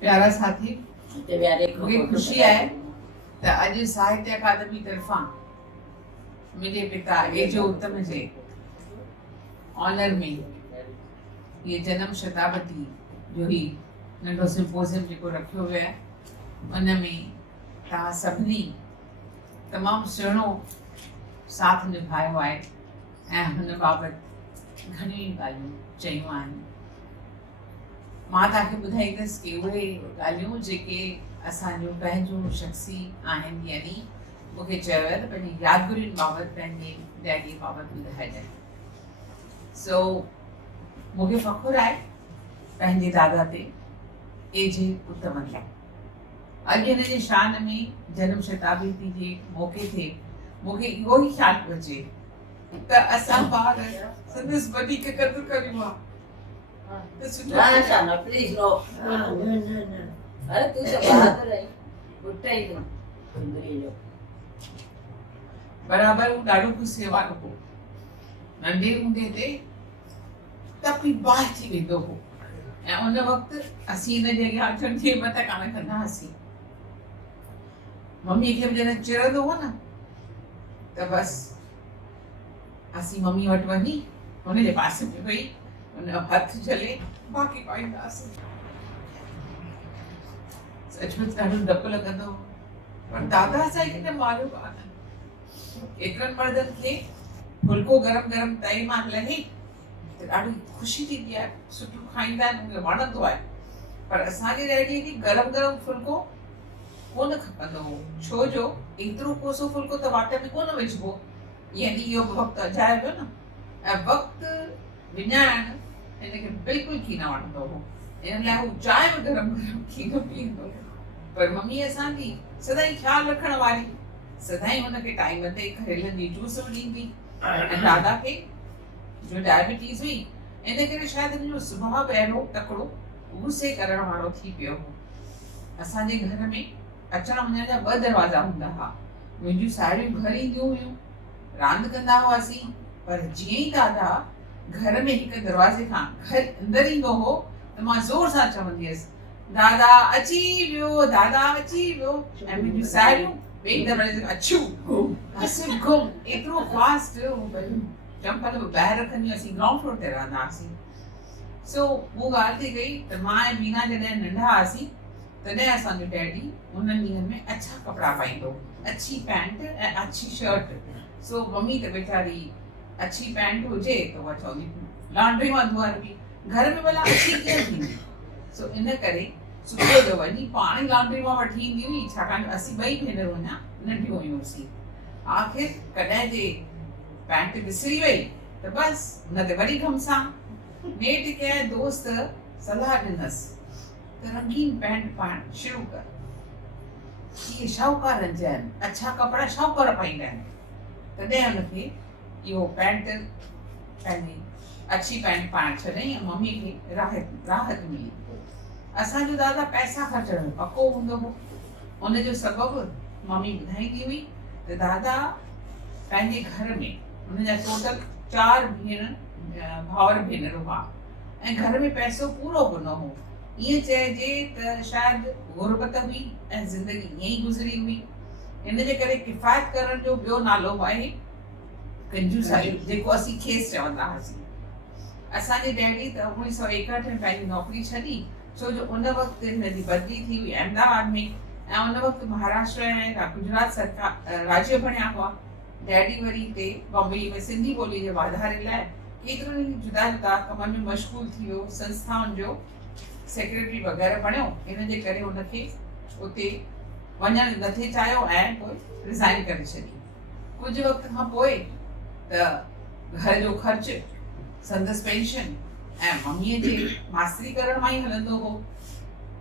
प्यारा साथी, मूंखे ख़ुशी आहे त अॼु साहित्य अकादमी तरफ़ां मुंहिंजे पिता एजो उत्तम जे ऑनर में ये जन्म शताब्दी जो ही नंढो सिम्पोज़ियम जेको रखियो वियो आहे उन में तव्हां सभिनी तमामु सुहिणो साथ निभायो आहे ऐं हुन बाबति घणियूं ॻाल्हियूं चयूं आहिनि। मां तव्हांखे ॿुधाईंदसि कि उहे ॻाल्हियूं जेके असांजो पंहिंजो शख़्सी आहिनि, यानी मूंखे चयो आहे त पंहिंजी यादगिरियुनि बाबति पंहिंजे डैडी बाबति ॿुधाइजांइ। सो मूंखे फ़ख़ुरु आहे पंहिंजे दादा ते एजे उत्तम ते। अॼु हिन जे शान में जन्म शताब्दी जे मौक़े ते मूंखे इहो ई ख़्यालु पियो अचे त असां ॿार संदसि वधीक क़दुरु करियूं आहे। प्लीज नो अरे तू सब बहादुर है बुट्टा ही जो बराबर वो ॾाढो कुझु सेवा को नंढे हूंदे ते तपी बाहि थी वेंदो हो ऐं उन वक़्तु असीं हिन जे अॻियां अठनि खे हिमत कान कंदा हुआसीं। मम्मीअ खे बि जॾहिं चिड़ंदो हो न त बसि असीं मम्मी वटि वञी हुनजे पासे में वेही उन हथ झले बाक़ी पाईंदासीं। सचमुच ॾाढो डपु लॻंदो हो, पर दादा असांखे न मारियो कान। एतिरनि मर्दनि खे फुल्को गरम गरम तई मां लहे त ॾाढी ख़ुशी थींदी आहे, सुठो खाईंदा आहिनि, मूंखे वणंदो आहे। पर असांजे डैडीअ खे गरम गरम फुल्को कोन खपंदो हो, छो जो एतिरो कोसो फुल्को त वाट में कोन विझिबो, यानी इहो वक़्तु अजायो पियो न। ऐं वक़्तु विञाइण हिनखे बिल्कुलु खी न वणंदो हो, इन लाइ हू चांहि बि गरम गरम खी न पीअंदो हो। पर मम्मी असांजी सदाईं ख़्यालु रखण वारी, सदाईं हुनखे टाइम ते करेलनि जी जूस बि ॾींदी। ऐं दादा खे जो डायबिटीज़ हुई इन करे शायदि हिन जो सुभाउ बि अहिड़ो तकिड़ो गुस्से करण वारो थी पियो हो। असांजे घर में अचण वञण जा 2 दरवाज़ा हूंदा हुआ। मुंहिंजियूं साहेड़ियूं घर ईंदियूं हुयूं, रांदि कंदा हुआसीं, पर जीअं ई दादा घर में हिकु दरवाज़े खां घर अंदरि ईंदो हो त मां ज़ोर सां चवंदी हुयसि, दादा अची वियो, दादा अची वियो। ऐं मुंहिंजियूं साहेड़ियूं ॿिए दरवाज़े खां अछू हसी घुम एतिरो फास्ट चंपल बि ॿाहिरि रखंदियूं, असीं ग्राउंड फ्लोर ते रहंदा हुआसीं। सो उहो ॻाल्हि थी गई त मां ऐं बीना जॾहिं नंढा हुआसीं तॾहिं असांजो डैडी उन्हनि ॾींहंनि में अच्छा कपिड़ा पाईंदो, अच्छी पैंट ऐं अच्छी शर्ट। सो मम्मी त वेचारी अच्छी पैंट हुजे त उहा चवंदी लॉन्ड्री मां धोअणु, घर में भला अच्छी कीअं थींदी। सो इन करे सुबुह जो वञी पाण ई लॉन्ड्री मां वठी ईंदी हुई, छाकाणि असीं 2 भेनरूं अञा नंढियूं हुयूंसीं। आख़िर कॾहिं जे पैंट विसरी वई त बसि हुन ते वरी घमसां। नेठ कंहिं दोस्त सलाह ॾिनसि त रंगीन पैंट पाइणु शुरू कर, इहे शाहूकार जा आहिनि, अच्छा कपिड़ा शाहूकार पाईंदा आहिनि। तॾहिं हुनखे इहो पैंट पंहिंजी अच्छी पैंट पाइणु छॾियईं ऐं मम्मीअ खे राहत मिली। असांजो दादा पैसा ख़र्चण में पको हूंदो हो, उनजो सबबु मम्मी ॿुधाईंदी हुई त दादा पंहिंजे घर में हुनजा टोटल 4 भाउर भेनरूं हुआ ऐं घर में पैसो पूरो कोन हो। ईअं चइजे त शायदि गुरबत हुई ऐं ज़िंदगी ईअं ई गुज़री हुई। इन जे करे किफ़ायत करण जो ॿियो नालो आहे कंजूसाई, जेको असीं खेसि चवंदा हुआसीं। असांजे डैडी त 1961 में पंहिंजी नौकिरी छॾी, छो जो उन वक़्तु हिनजी बदली थी हुई अहमदाबाद में, ऐं उन वक़्तु महाराष्ट्र ऐं गुजरात सरकार राज्य बणिया हुआ। डैडी वरी हिते बॉम्बे में सिंधी ॿोली जे वाधारे लाइ केतिरनि ई जुदा जुदा कमनि में मशगूल थी वियो, संस्थाउनि जो सेक्रेटरी वग़ैरह बणियो। इन जे करे हुनखे उते वञणु नथे चाहियो ऐं पोइ रिज़ाइन करे छॾी। कुझु वक़्त खां पोइ त घर जो ख़र्च, संदसि पेंशन ऐं मम्मीअ जे मास्तरी करण मां ई हलंदो हो।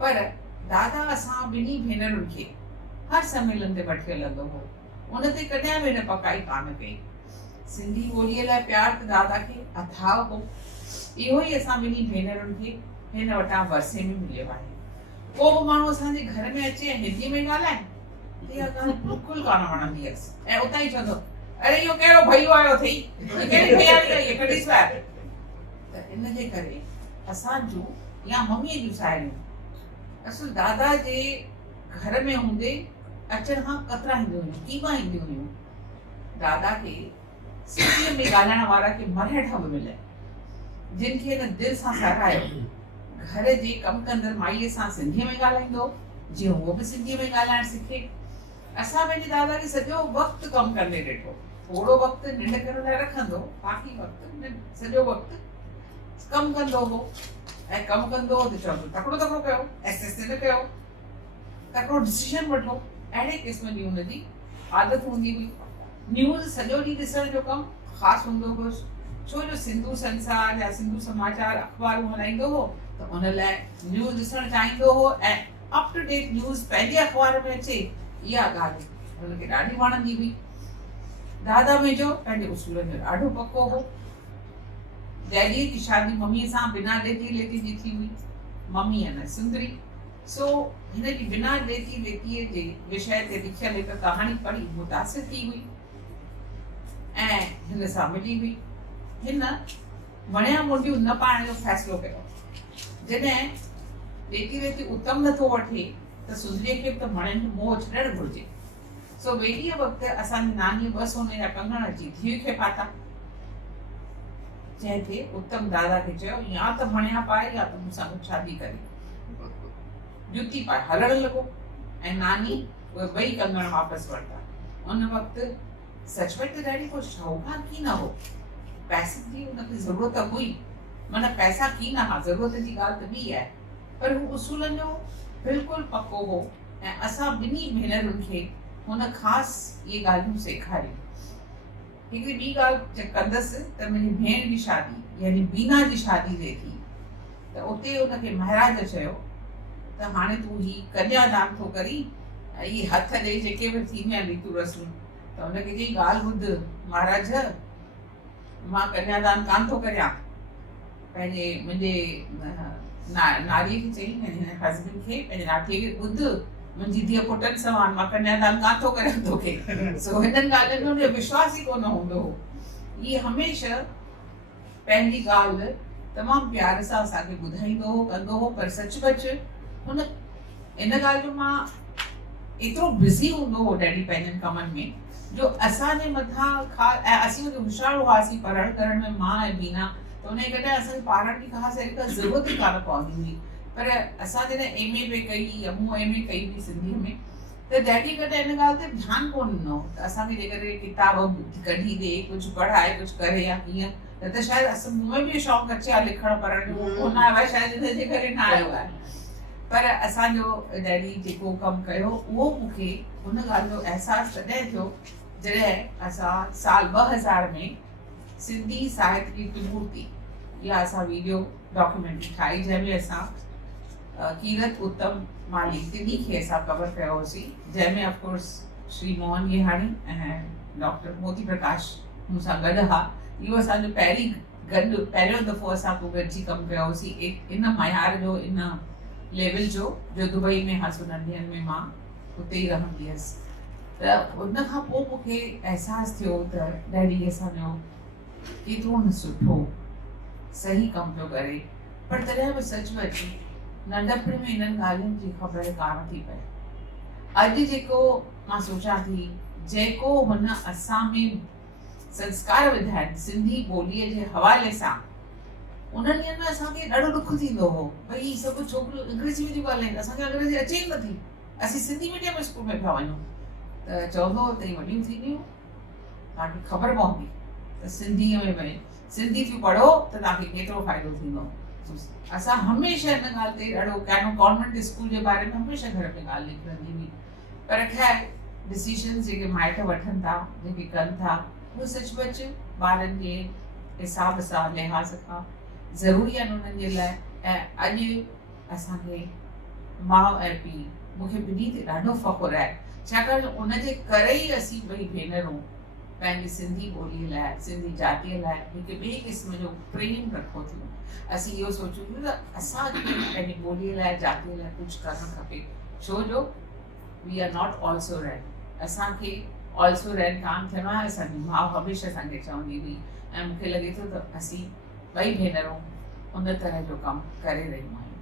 पर दादा असां 2 भेनरुनि खे हर सम्मेलन ते वठी हलंदो हो, उन ते कॾहिं बि न पकाई कान कई। सिंधी ॿोलीअ लाइ प्यार त दादा खे अथाह हो। इहो ई असां 2 भेनरुनि खे हिन वटां वरसे में मिलियो आहे। को बि माण्हू असांजे घर में अचे ऐं हिंदी में ॻाल्हाए, इहा ॻाल्हि बिल्कुलु कान वणंदी हुअसि ऐं उतां ई चवंदो, अरे इहो कहिड़ो भइयो आयो अथई, कहिड़ी भयाणी आई आहे, कढी स्वार। त इन जे करे असांजूं या मम्मीअ जूं साहेड़ियूं असुल दादा जे घर में हूंदे अचण खां कतरा ईंदियूं हुयूं, कीमा ईंदियूं हुयूं। दादा खे सिंधीअ में ॻाल्हाइण वारा के मरहेठा बि मिलिया, जिन खे न दिलि सां सारायो। घर जे कमु कंदड़ माईअ सां सिंधीअ में ॻाल्हाईंदो, जीअं उहो बि सिंधीअ में ॻाल्हाइण सिखे। असां पंहिंजे दादा खे सॼो वक़्तु कमु कंदे ॾिठो। थोरो वक़्तु निंड करण लाइ रखंदो, बाक़ी वक़्तु सॼो वक़्तु कमु कंदो हो। ऐं कमु कंदो हो त चवंदो तकिड़ो तकिड़ो कयो, ऐसे न कयो, तकिड़ो डिसीजन वठो। अहिड़े क़िस्म जी हुनजी आदत हूंदी हुई। न्यूज़ सॼो ॾींहुं ॾिसण जो कमु ख़ासि हूंदो हुयुसि, छो जो सिंधु संसार या सिंधु समाचार अख़बारूं हलाईंदो हो, त उन लाइ न्यूज़ ॾिसणु चाहींदो हो ऐं अप टू डेट न्यूज़ पंहिंजे अख़बार में अचे, इहा ॻाल्हि हुनखे ॾाढी वणंदी हुई। दादा मुंहिंजो पंहिंजे उसूलनि जो ॾाढो पको हो। डैडीअ जी शादी मम्मीअ सां बिना ॾेती लेती जी थी हुई। मम्मी आहे न सुंदरी, सो हिन जी बिना ॾेती लेतीअ जे विषय ते लिखियल हिकु कहाणी पढ़ी मुतासिर थी हुई ऐं हिन सां मिली हुई। हिन वणिया मुंडियूं न पाइण जो फ़ैसिलो कयो। जॾहिं ॾेती लेती उत्तम नथो वठे त सुंदरीअ खे त वणियनि जो मोह छॾणु घुरिजे। सो वेॾीअ वक़्तु असांजी नानीअ 2 सोने जा कंगण अची धीउ खे पाता, जंहिंखे उत्तम दादा खे चयो या त वणिया पाए या त मूंसां शादी करे। जुती पाए हलण लॻो ऐं नानी उहे 2 कंगण वापसि वरिता। उन वक़्तु सचमुच ॾाढी को शाहूकार की न हो। पैसनि जी हुनखे ज़रूरत हुई, माना पैसा की न हा, ज़रूरत जी ॻाल्हि त ॿी आहे, पर हू उसूलनि जो बिल्कुलु पको हो। ऐं असां ॿिन्ही भेनरुनि खे हुन ख़ासि इहे ॻाल्हियूं सेखारियूं। हिकिड़ी ॿी ॻाल्हि कंदसि त मुंहिंजी भेण जी शादी यानी बीना जी शादी थिए थी, त उते हुनखे महाराज चयो त हाणे तूं ही कन्यादान थो करी, इहे हथ ॾे जेके बि थींदियूं आहिनि रीतियूं रस्मूं। त हुनखे चई ॻाल्हि ॿुध महाराज, मां कन्यादान कान थो करियां। पंहिंजे मुंहिंजे नारीअ खे चई, पंहिंजे हस्बैंड खे, पंहिंजे नाठीअ खे, ॿुध मुंहिंजी धीअ पुटनि समान, मां कन्यादान कान थो करियां तोखे। सो हिननि ॻाल्हियुनि में हुनजो विश्वास ई कोन हूंदो हो। इहे हमेशह पंहिंजी ॻाल्हि तमामु प्यार सां असांखे ॿुधाईंदो हो, कंदो हो, पर सचमुच हुन इन ॻाल्हि जो मां एतिरो बिज़ी हूंदो हो डैडी पंहिंजनि कमनि में, जो असांजे मथां ऐं असीं वरी होशियारु हुआसीं पढ़ण करण में, मां ऐं बीना, त उन कॾहिं असांखे पाढ़ण जी ख़ासि अहिड़ी का ज़रूरत ई कान पवंदी हुई। पर असां जॾहिं MA पे कई या मूं MA कई हुई सिंधीअ में, त डैडी कॾहिं इन ॻाल्हि ते ध्यानु कोन ॾिनो त असांखे जेकॾहिं किताब कढी ॾे, कुझु पढ़ाए, कुझु करे या कीअं, न त शायदि असां मूं में बि शौक़ु अचे हा लिखण पढ़ण जो, कोन आयो आहे शायदि हिनजे करे न आयो आहे। पर असांजो डैडी जेको कमु कयो उहो मूंखे हुन ॻाल्हि जो अहसासु तॾहिं थियो जॾहिं असां साल 2000 में सिंधी साहित्य की त्रिमूर्ति इहा असां वीडियो डॉक्यूमेंट्री ठाही, जंहिंमें असां कीरत उत्तम माली टिनी खे असां कवर कयो होसीं, जंहिंमें ऑफकोर्स श्री मोहन येहाणी ऐं डॉक्टर मोती प्रकाश मूंसां गॾु हा। इहो असांजो पहिरियों दफ़ो असां पोइ गॾिजी कमु कयो होसीं, इन मयार जो, इन लेवल जो दुबई में हासिल ॾींहंनि में मां उते ई रहंदी हुअसि। त उन खां पोइ मूंखे अहसासु थियो त डैडी असांजो केतिरो न सुठो सही कमु पियो करे, पर तॾहिं बि सचमुच नंढपण में इन्हनि ॻाल्हियुनि जी ख़बर कान थी पए। अॼु जेको मां सोचां थी, जेको हुन असां में संस्कार विधा आहिनि सिंधी ॿोलीअ जे हवाले सां, उन्हनि ॾींहंनि में असांखे ॾाढो ॾुख थींदो हो, भई सभु छोकिरियूं अंग्रेजी में थियूं ॻाल्हाइनि, असांखे अंग्रेजी अचे ई नथी, असीं सिंधी मीडियम स्कूल में पिया वञूं। त चवंदो हो त वॾियूं थींदियूं तव्हांखे ख़बर पवंदी त सिंधीअ में भई सिंधी थियूं पढ़ो त तव्हांखे केतिरो फ़ाइदो थींदो। असां हमेशह हिन ॻाल्हि ते ॾाढो कैनो कॉन्वेंट स्कूल जे बारे में हमेशह घर में ॻाल्हि निकिरंदी हुई, पर ख़ैर डिसीजन्स जेके माइट वठनि था, जेके कनि था, उहे सचमुच ॿारनि जे हिसाब सां, लिहाज़ खां ज़रूरी आहिनि उन्हनि जे लाइ। ऐं अॼु असांखे माउ ऐं पीउ, मूंखे ॿिन्ही ते ॾाढो फ़ख़ुरु आहे, छाकाणि उनजे करे ई असीं ॿई भेनरूं पंहिंजी सिंधी ॿोलीअ लाइ, सिंधी जातीअ लाइ हिकु ॿिए क़िस्म जो प्रेम रखो थियूं। असीं इहो सोचूं था त असांखे पंहिंजी ॿोलीअ लाइ, जातीअ लाइ कुझु करणु खपे, छो जो we are not also read, असांखे ऑल्सो रेड कान थियणो आहे। असांजी माउ हमेशह असांखे चवंदी हुई, ऐं मूंखे लॻे थो त असीं ॿई भेनरूं उन तरह जो कमु करे रहियूं आहियूं।